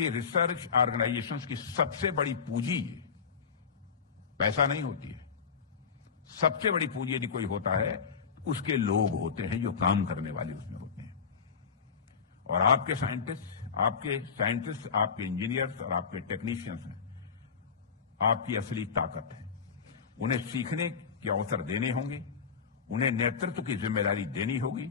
भी research organisations की सबसे बड़ी पूंजी पैसा नहीं होती है। सबसे बड़ी पूंजी यदि कोई होता है उसके लोग होते हैं, जो काम करने वाले उसमें होते हैं। और आपके साइंटिस्ट, आपके इंजीनियर्स और आपके टेक्नीशियंस हैं आपकी असली ताकत है। उन्हें सीखने के अवसर देने होंगे, उन्हें नेतृत्व की जिम्मेदारी देनी होगी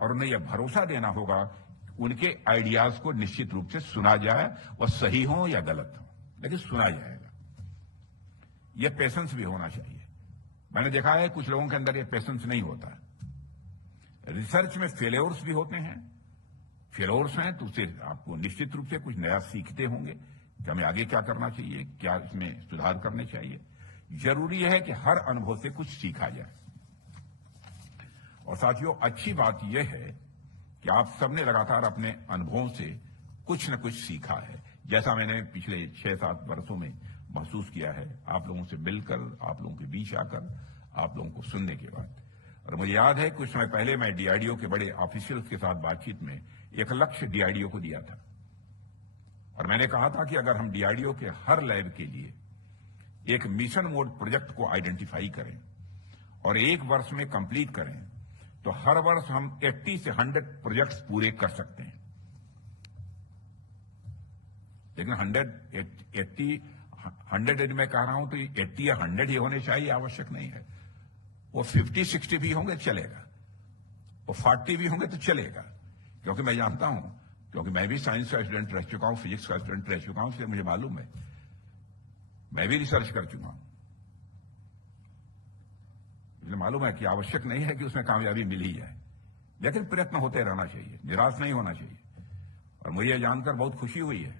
और उन्हें यह भरोसा देना होगा उनके आइडियाज को निश्चित रूप से सुना जाए, वह सही हो या गलत हो, लेकिन सुना जाएगा। यह पेशेंस भी होना चाहिए। मैंने देखा है कुछ लोगों के अंदर यह पेशेंस नहीं होता। रिसर्च में फेल्योर्स भी होते हैं। फेल्योर्स हैं तो उससे आपको निश्चित रूप से कुछ नया सीखते होंगे कि हमें आगे क्या करना चाहिए, क्या इसमें सुधार करने चाहिए। जरूरी है कि हर अनुभव से कुछ सीखा जाए। और साथियों, अच्छी बात यह है कि आप सबने लगातार अपने अनुभवों से कुछ न कुछ सीखा है, जैसा मैंने पिछले 6-7 वर्षों में महसूस किया है, आप लोगों से मिलकर, आप लोगों के बीच आकर, आप लोगों को सुनने के बाद। और मुझे याद है कुछ समय पहले मैं डीआरडीओ के बड़े ऑफिशियल्स के साथ बातचीत में एक लक्ष्य डीआरडीओ को दिया था और मैंने कहा था कि अगर हम डीआरडीओ के हर लैब के लिए एक मिशन मोड प्रोजेक्ट को आइडेंटिफाई करें और 1 वर्ष में कंप्लीट करें तो हर वर्ष हम 80 से 100 प्रोजेक्ट्स पूरे कर सकते हैं। लेकिन 100 यदि मैं कह रहा हूं तो 80 या 100 ही होने चाहिए, आवश्यक नहीं है। वो 50-60 भी होंगे चलेगा, वो 40 भी होंगे तो चलेगा, क्योंकि मैं जानता हूं, क्योंकि मैं भी साइंस का स्टूडेंट रह चुका हूं, फिजिक्स का स्टूडेंट रह चुका हूं, इसलिए मुझे मालूम है। मैं भी रिसर्च कर चुका हूं, इसलिए मालूम है कि आवश्यक नहीं है कि उसमें कामयाबी मिल ही जाए, लेकिन प्रयत्न होते रहना चाहिए, निराश नहीं होना चाहिए। और मुझे यह जानकर बहुत खुशी हुई है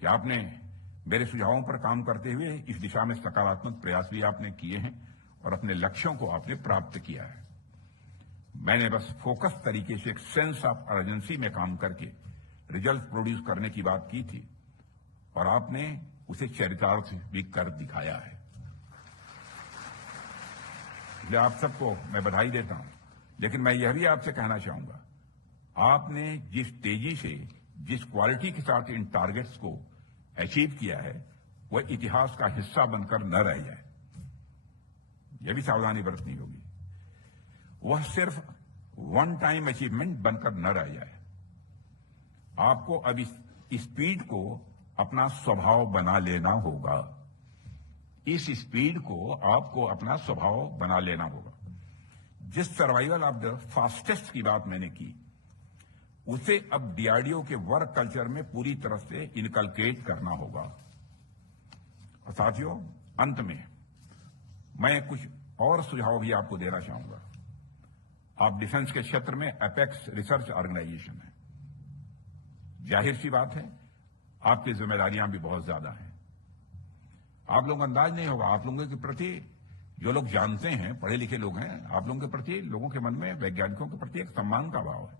कि आपने मेरे सुझावों पर काम करते हुए इस दिशा में सकारात्मक प्रयास भी आपने किए हैं और अपने लक्ष्यों को आपने प्राप्त किया है। मैंने बस फोकस तरीके से एक सेंस ऑफ अर्जेंसी में काम करके रिजल्ट प्रोड्यूस करने की बात की थी और आपने उसे चरितार्थ भी कर दिखाया है। इसलिए आप सबको मैं बधाई देता हूं, लेकिन मैं यह भी आपसे कहना चाहूंगा, आपने जिस तेजी से, जिस क्वालिटी के साथ इन टारगेट्स को अचीव किया है, वह इतिहास का हिस्सा बनकर न रह जाए। यह भी सावधानी बरतनी होगी। वह सिर्फ वन टाइम अचीवमेंट बनकर न रह जाए। आपको अब इस स्पीड को अपना स्वभाव बना लेना होगा। इस स्पीड को आपको अपना स्वभाव बना लेना होगा। जिस सर्वाइवल ऑफ द फास्टेस्ट की बात मैंने की, उसे अब डीआरडीओ के वर्क कल्चर में पूरी तरह से इनकलकेट करना होगा। और साथियों, अंत में मैं कुछ और सुझाव भी आपको देना चाहूंगा। आप डिफेंस के क्षेत्र में एपेक्स रिसर्च ऑर्गेनाइजेशन है, जाहिर सी बात है आपकी जिम्मेदारियां भी बहुत ज्यादा हैं। आप लोगों को अंदाज नहीं होगा, आप लोगों के प्रति जो लोग जानते हैं, पढ़े लिखे लोग हैं, आप लोगों के प्रति, लोगों के मन में, वैज्ञानिकों के प्रति एक सम्मान का भाव है।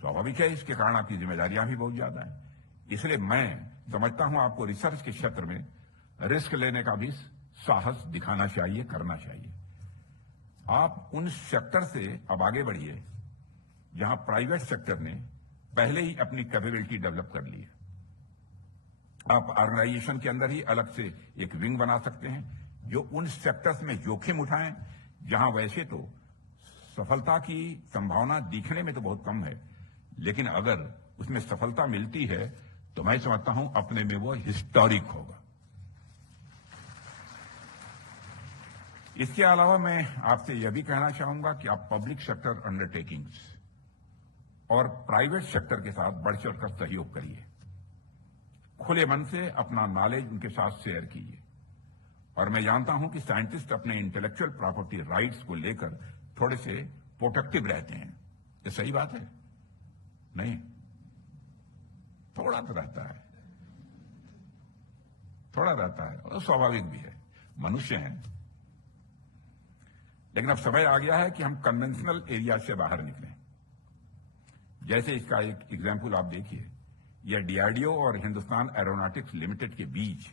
स्वाभाविक है, इसके कारण आपकी जिम्मेदारियां भी बहुत ज्यादा हैं। इसलिए मैं समझता हूं आपको रिसर्च के क्षेत्र में रिस्क लेने का भी साहस दिखाना चाहिए, करना चाहिए। आप उन सेक्टर से अब आगे बढ़िए जहां प्राइवेट सेक्टर ने पहले ही अपनी कैपेबिलिटी डेवलप कर ली है। आप ऑर्गेनाइजेशन के अंदर ही अलग से एक विंग बना सकते हैं जो उन सेक्टर्स में जोखिम उठाएं जहां वैसे तो सफलता की संभावना दिखने में तो बहुत कम है, लेकिन अगर उसमें सफलता मिलती है तो मैं समझता हूं अपने में वो हिस्टोरिक होगा। इसके अलावा मैं आपसे यह भी कहना चाहूंगा कि आप पब्लिक सेक्टर अंडरटेकिंग्स और प्राइवेट सेक्टर के साथ बढ़ चढ़कर सहयोग करिए। खुले मन से अपना नॉलेज उनके साथ शेयर कीजिए। और मैं जानता हूं कि साइंटिस्ट अपने इंटेलेक्चुअल प्रॉपर्टी राइट्स को लेकर थोड़े से प्रोटेक्टिव रहते हैं। ये सही बात है? नहीं, थोड़ा तो रहता है, थोड़ा रहता है, और स्वाभाविक भी है, मनुष्य हैं। लेकिन अब समय आ गया है कि हम कन्वेंशनल एरिया से बाहर निकलें। जैसे इसका एक एग्जाम्पल आप देखिए, यह डीआरडीओ और हिंदुस्तान एरोनॉटिक्स लिमिटेड के बीच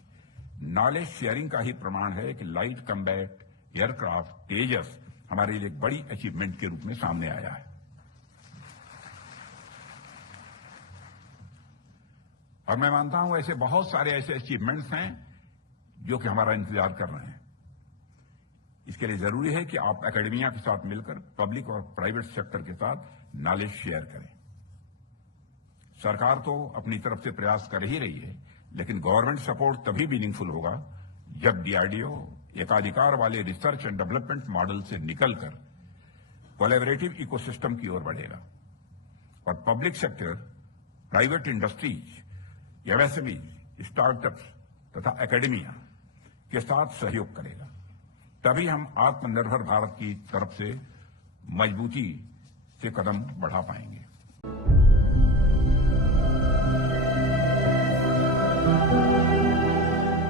नॉलेज शेयरिंग का ही प्रमाण है कि लाइट कम्बैट एयरक्राफ्ट तेजस हमारे लिए एक बड़ी अचीवमेंट के रूप में सामने आया है। और मैं मानता हूं ऐसे बहुत सारे ऐसे अचीवमेंट्स हैं जो कि हमारा इंतजार कर रहे हैं। इसके लिए जरूरी है कि आप एकेडमिया के साथ मिलकर पब्लिक और प्राइवेट सेक्टर के साथ नॉलेज शेयर करें। सरकार तो अपनी तरफ से प्रयास कर ही रही है, लेकिन गवर्नमेंट सपोर्ट तभी मीनिंगफुल होगा जब डीआरडीओ एकाधिकार वाले रिसर्च एंड डेवलपमेंट मॉडल से निकलकर कोलैबोरेटिव इकोसिस्टम की ओर बढ़ेगा और public sector, private industries, MSME, startups तथा एकेडमिया के साथ सहयोग करेगा। तभी हम आत्मनिर्भर भारत की तरफ से मजबूती से कदम बढ़ा पाएंगे।